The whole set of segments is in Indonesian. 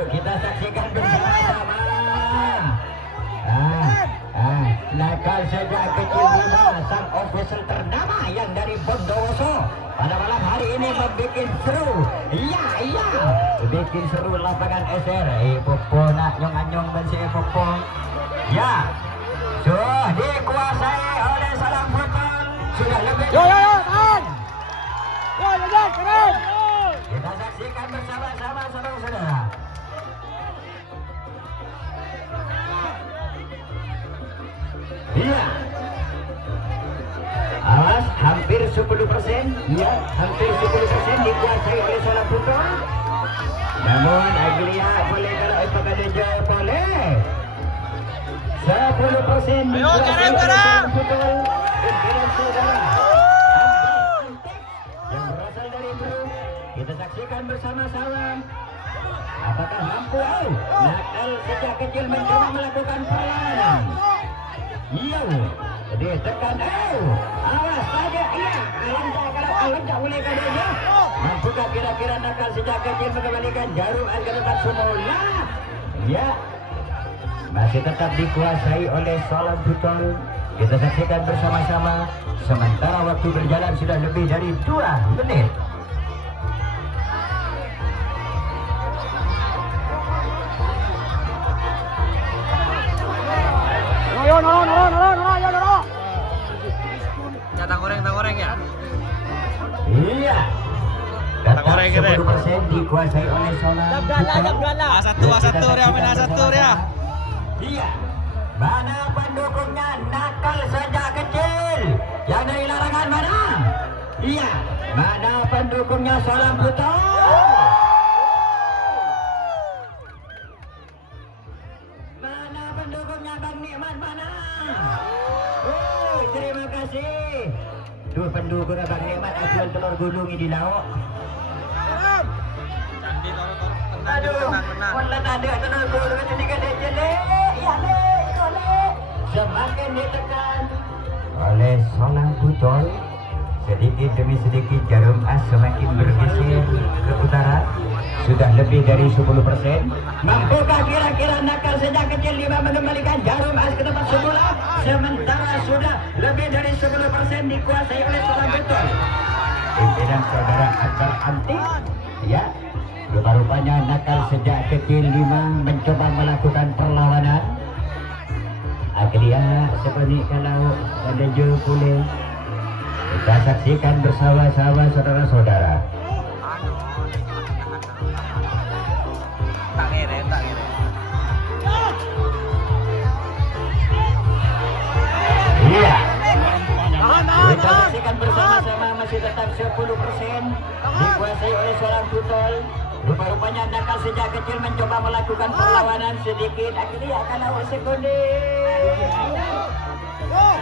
Yuk kita saksikan bersama-sama. Nakal sejak kecil lima sang official ternama yang dari Bondowoso pada malam hari ini membuat seru. Iya, bikin seru lapangan SR. Popo nak nyong-nyong bensi Popo. Ya, sudah dikuasai oleh Salam Putol. Sudah lebih. Yo, tahan. Yo, keren. Kita saksikan bersama-sama saudara-saudara. Iya. Awas, hampir 10%. Ya, hampir 10% dikuasai oleh Salam Putol. Namun Aglia boleh kalau Ipakadejo boleh. 10% dikuasai oleh Salam Putol. Pimpinan saudara yang berasal dari Peru. Kita saksikan bersama-sama. Apakah mampu nakal sejak kecil mencoba melakukan perlawanan? Iya, ditekan. Awas saja. Iya, Alanja boleh kadanya. Mampukah kira-kira nakal sejak kecil mengembalikan jarum ke tempat semula? Ya, masih tetap dikuasai oleh Salam Putol. Kita saksikan bersama-sama. Sementara waktu berjalan sudah lebih dari 2 menit. Noro. Ya, tang goreng ya. Iya. Tang goreng gitu. 10% dikuasai oleh Salam Putol. A1 ya, main A1 ya. Iya. Mana pendukungnya nakal sejak kecil? Yang dari larangan mana? Iya. Mana pendukungnya Salam Putol? Mana pendukungnya Bang Nikmat mana? Terima kasih. Tuh pendukungnya Bang Nikmat jual telur gulung di lauk. Candi toro. Aduh, wallah tak ada telur gulung itu digede-gede. Ya le. Semakin ditekan oleh Salam Putol, sedikit demi sedikit jarum as semakin bergeser ke utara. Sudah lebih dari 10%. Mampukah kira-kira nakal sejak kecil 5 mengembalikan jarum as ke tempat semula? Sementara sudah lebih dari 10% dikuasai oleh Salam Putol. Pimpinan saudara Akbar Antik, ya, rupa-rupanya nakal sejak kecil 5 mencoba melakukan perlawanan. Aglia seperti kalau ada jauh boleh. Kita saksikan bersama-sama saudara-saudara. Tak kere. Iya. Tahan. Kita saksikan bersama-sama masih tetap 10% dikuasai oleh Salam Putol. Rupa-rupanya nakal sejak kecil mencoba melakukan perlawanan sedikit. Aglia kalau sekunde.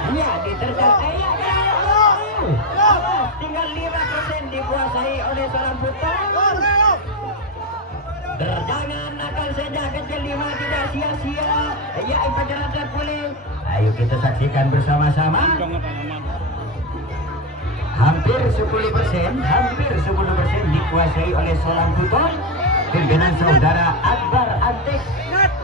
Iya, diterjang. Tinggal 5% dikuasai oleh Salam Putol. Jangan nakal sejak kecil 5 tidak sia-sia. Ya, pelajaran terpulih. Ayo kita saksikan bersama-sama. Hampir 10% dikuasai oleh Salam Putol. Pimpinan saudara Akbar Antik.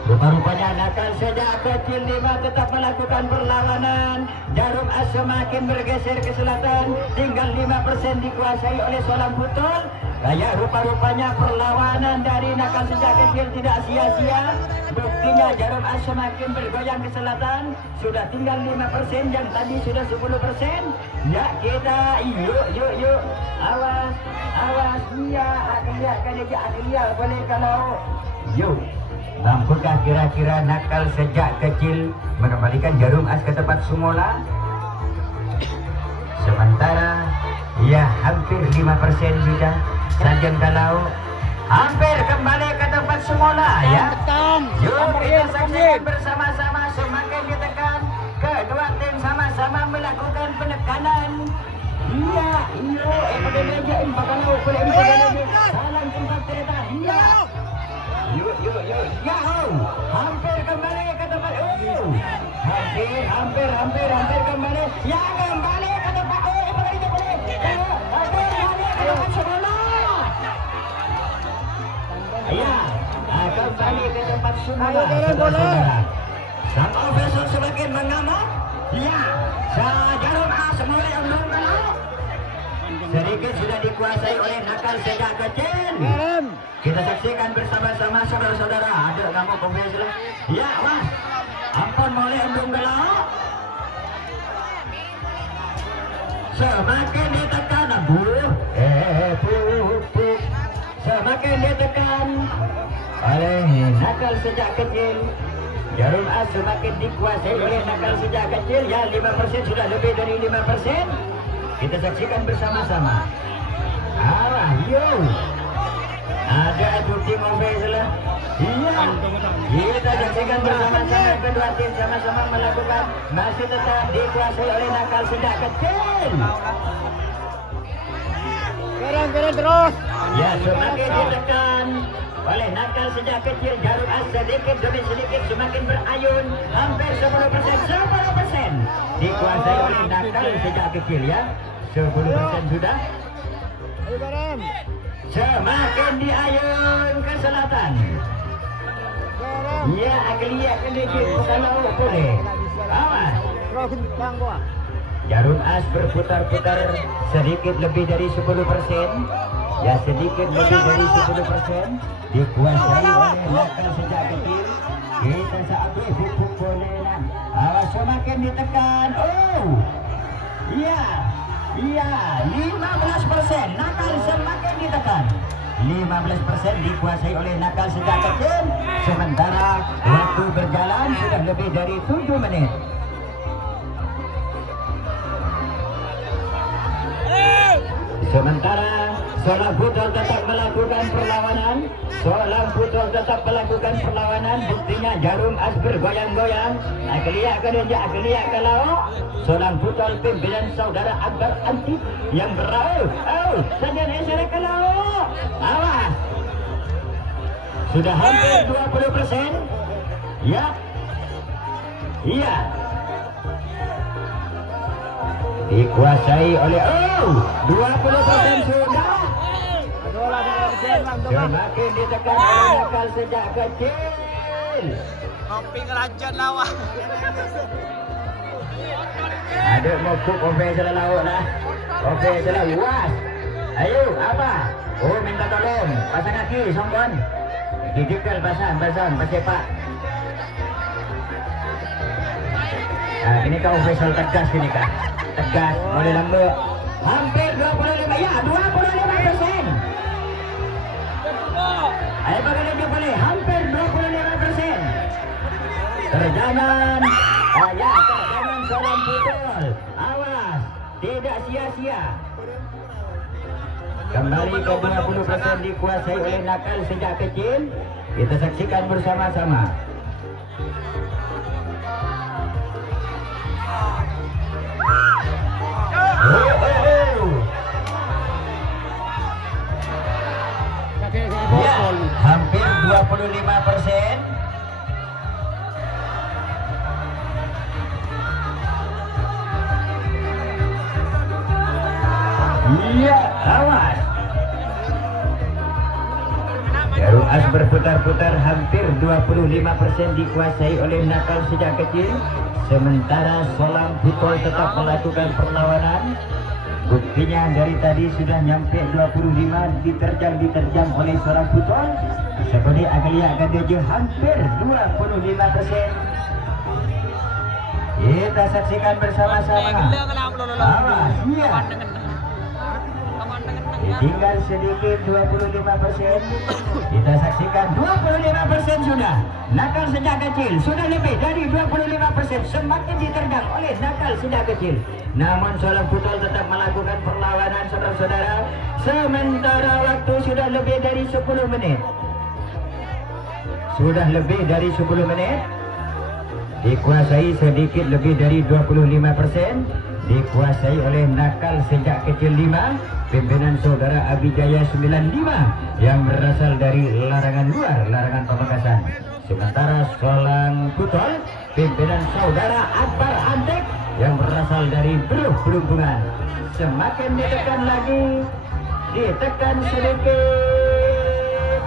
Rupa-rupanya nakal sejak kecil 5 tetap melakukan perlawanan. Jarum as semakin bergeser ke selatan. Tinggal 5% dikuasai oleh Salam Putol. Kayak rupa-rupanya perlawanan dari nakal sejak kecil tidak sia-sia. Buktinya jarum as semakin bergoyang ke selatan. Sudah tinggal 5%, yang tadi sudah 10%. Ya kita yuk. Awas. Iya, Aglia boleh kalau. Yuk. Mampukah kira-kira nakal sejak kecil mengembalikan jarum as ke tempat semula? Sementara ya hampir 5% sudah. Sajen kalau hampir kembali ke tempat semula ya. Yuk kita saksikan bersama-sama semakin ditekan. Kedua tim sama-sama melakukan penekanan. Iya. Pada meja kalau boleh salam tempat kereta. Iya. Yuk. Ya, hampir kembali ke tempat. Hampir kembali. Ya, kembali ke tempat. Hampir semula. Ya, semua Ayo, Karen, saudara-saudara. Sang official semakin mengamuk. Ya, Jarum As mulai undur belok. Sedikit sudah dikuasai oleh nakal sejak kecil. Karen. Kita saksikan bersama-sama saudara-saudara. Ada ngamuk official. Ya, awas. Ampun mulai undur belok. Semakin ditekan, semakin ditekan oleh nakal sejak kecil. Jarum As semakin dikuasai oleh nakal sejak kecil. Ya, 5% sudah lebih dari 5%. Kita saksikan bersama-sama. Yo. Ada adu tim official. Iya. Kita saksikan bersama-sama kedua tim sama-sama melakukan masih tetap dikuasai oleh nakal sejak kecil. Karen terus. Ya, semakin ditekan oleh nakal sejak kecil. Jarum As sedikit demi sedikit semakin berayun. Hampir 10% dikuasai oleh nakal sejak kecil ya. 10% sudah. Ayo Karen. Semakin diayun ke selatan. Karen. Ya, agak sedikit kalau boleh. Awas. Terus bang gua. Jarum As berputar-putar sedikit lebih dari 10%. Ya, sedikit lebih dari 10% dikuasai oleh nakal sejak kecil. Kita saat ini boleh. Awas, semakin ditekan. Iya, 15%. Nakal semakin ditekan. 15% dikuasai oleh nakal sejak kecil. Sementara waktu berjalan sudah lebih dari 7 menit. Sementara Solang Putul tetap melakukan perlawanan. Solang Putul tetap melakukan perlawanan. Buktinya Jarum As bergoyang-goyang. Akeliak ke dia, akeliak ke laut. Solang Putul pimpinan saudara Akbar Antip yang beraul. Sajian esere ke laut. Awas. Sudah hampir 20%. Ya. Iya. Dikuasai oleh 20% sudah. Semakin ditekan oleh nakal sejak kecil. Kopi ngelanjut lawan. Ada mokuk official laut lah. Official luas. Ayo, apa? Minta tolong. Pasang kaki, sombon. Digital pasang sepak. Ini kau official tegas ini kak. Tegas, boleh lembut. Hampir 25, ya 25%. Ayo bagaimana dia boleh, hampir 25%. Terjangan, terjangan Solang Putul. Awas, tidak sia-sia. Kembali ke 20% dikuasai oleh nakal sejak kecil. Kita saksikan bersama-sama. Ya, hampir 25%. Iya, awas. Jarum As berputar-putar, hampir 25% dikuasai oleh nakal sejak kecil. Sementara Solang Putul tetap melakukan perlawanan. Buktinya dari tadi sudah nyampe 25, diterjang oleh Solang Putul. Seperti Aglia Gadejo hampir 25%. Kita saksikan bersama-sama. Awas, iya. Tinggal sedikit 25%. Kita saksikan 25% sudah. Nakal sejak kecil sudah lebih dari 25%. Semakin diterjang oleh nakal sejak kecil. Namun Solang Putul tetap melakukan perlawanan saudara-saudara. Sementara waktu sudah lebih dari 10 menit. Sudah lebih dari 10 menit. Dikuasai sedikit lebih dari 25%. Dikuasai oleh nakal sejak kecil 5. Pimpinan saudara Abijaya 95 yang berasal dari larangan luar, larangan Pamekasan. Sementara Solang Putul pimpinan saudara Akbar Antek yang berasal dari Beruh Pelumpungan. Semakin ditekan lagi, ditekan sedikit.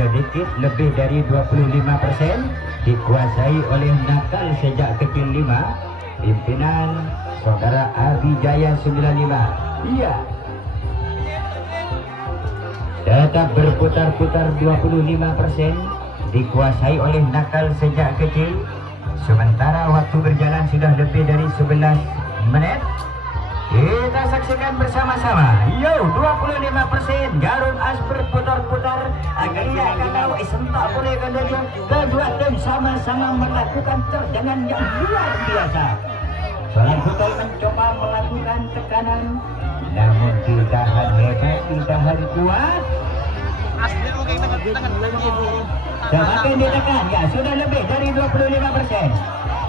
sedikit lebih dari 25% dikuasai oleh nakal sejak kecil 5 pimpinan saudara Abijaya 95. Iya, tetap berputar-putar 25% dikuasai oleh nakal sejak kecil. Sementara waktu berjalan sudah lebih dari 11 menit. Kita saksikan bersama-sama. Yo, 25% Jarum As berputar-putar. Agalia kalau sentak boleh kata dia. Kedua tim sama-sama melakukan terjangan yang luar biasa. Solan Putol mencoba melakukan tekanan, namun ditahan hebat, ditahan kuat. Asli oke tangan lagi. Semakin ditekan, ya sudah lebih dari 25%.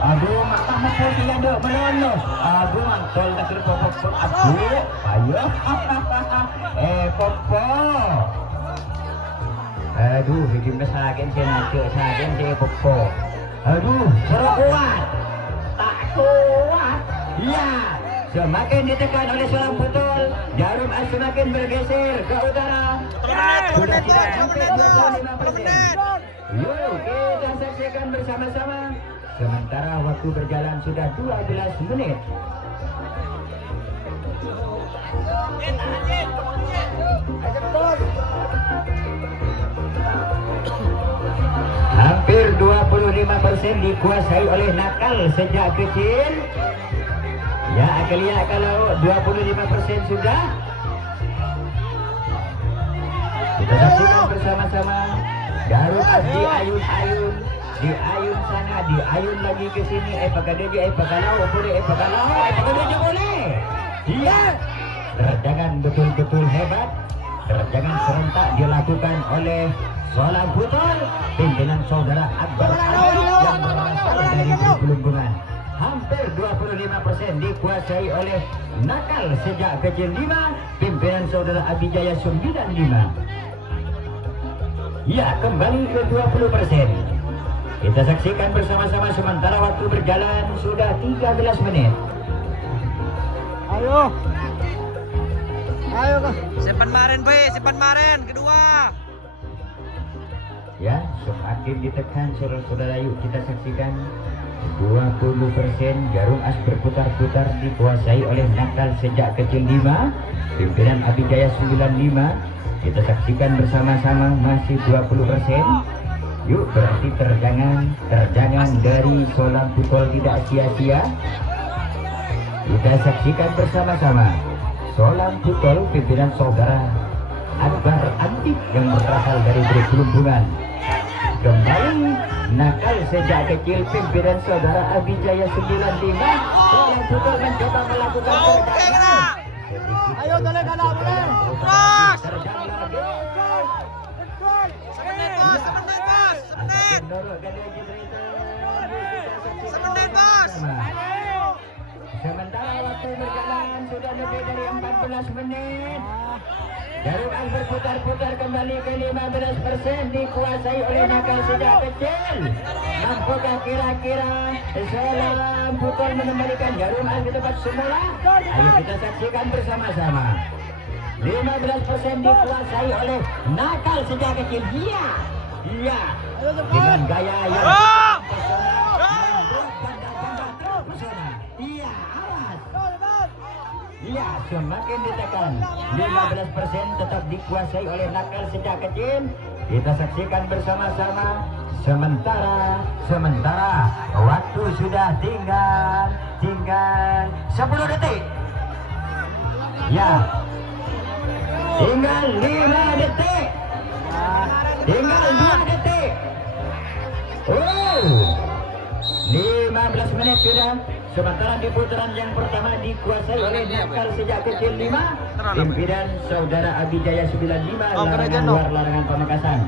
Aduh, maka mesti ada melolos. Aduh, mantol dah kira popok. Aduh, ayo. Popo. Aduh, bikin besakin saya nak sakin saya popo. Aduh, serok kuat. Tak kuat. Ya, semakin ditekan oleh seorang Putol, Jarum As semakin bergeser ke utara. Sudah tidak sampai 25%. Yuk, kita saksikan bersama-sama. Sementara waktu berjalan sudah 12 menit. Hampir 25% dikuasai oleh nakal sejak kecil. Ya, akan lihat kalau 25% sudah. Kita saksikan bersama-sama. Jarum As diayun-ayun, diayun sana, diayun lagi ke sini. Pakai dia, pakai lau, boleh, pakai lau, pakai dia boleh. Iya, terjangan betul-betul hebat. Terjangan serentak dilakukan oleh Solan Putol, pimpinan saudara Akbar yang berasal dari Pelunggungan. Hampir 25% dikuasai oleh nakal sejak kecil 5, pimpinan saudara Abijaya 95. Ya, kembali ke 20%. Kita saksikan bersama-sama sementara waktu berjalan sudah 13 menit. Ayo. Ayo kah. Simpan maren, Be, simpan maren kedua. Ya, semakin ditekan saudara-saudara, yuk kita saksikan 20% Jarum As berputar-putar dikuasai oleh nakal sejak kecil 5, pimpinan Abijaya 95. Kita saksikan bersama-sama masih 20%. Yuk, berarti terjangan dari Solan Putol tidak sia-sia. Kita saksikan bersama-sama Solan Putol, pimpinan saudara Akbar Antik yang berasal dari Pelunggungan. Kembali nakal sejak kecil, pimpinan saudara Abijaya 95. Solan Putol mencoba melakukan terjangan. Ayo, boleh kalah, boleh. Terus. Terjangan lagi. Semenit, Bos. Semenit, Bos. Sementara waktu berjalan sudah lebih dari 14 menit. Jarum As berputar-putar kembali ke 15%, dikuasai oleh nakal sejak kecil. Mampukah kira-kira Solan Putol mengembalikan Jarum As ke tempat semula? Ayo kita saksikan bersama-sama. 15% dikuasai oleh nakal sejak kecil. Iya, iya. Dengan gaya yang pesona. Iya, awas. Iya, semakin ditekan. 15% tetap dikuasai oleh nakal sejak kecil. Kita saksikan bersama-sama. Sementara waktu sudah tinggal 10 detik. Ya, tinggal 5 detik. Tinggal 2 detik. Oh, 15 menit sudah. Sementara di putaran yang pertama dikuasai oleh nakal sejak kecil 5, pimpinan saudara Abijaya 95, larangan luar, larangan Pamekasan.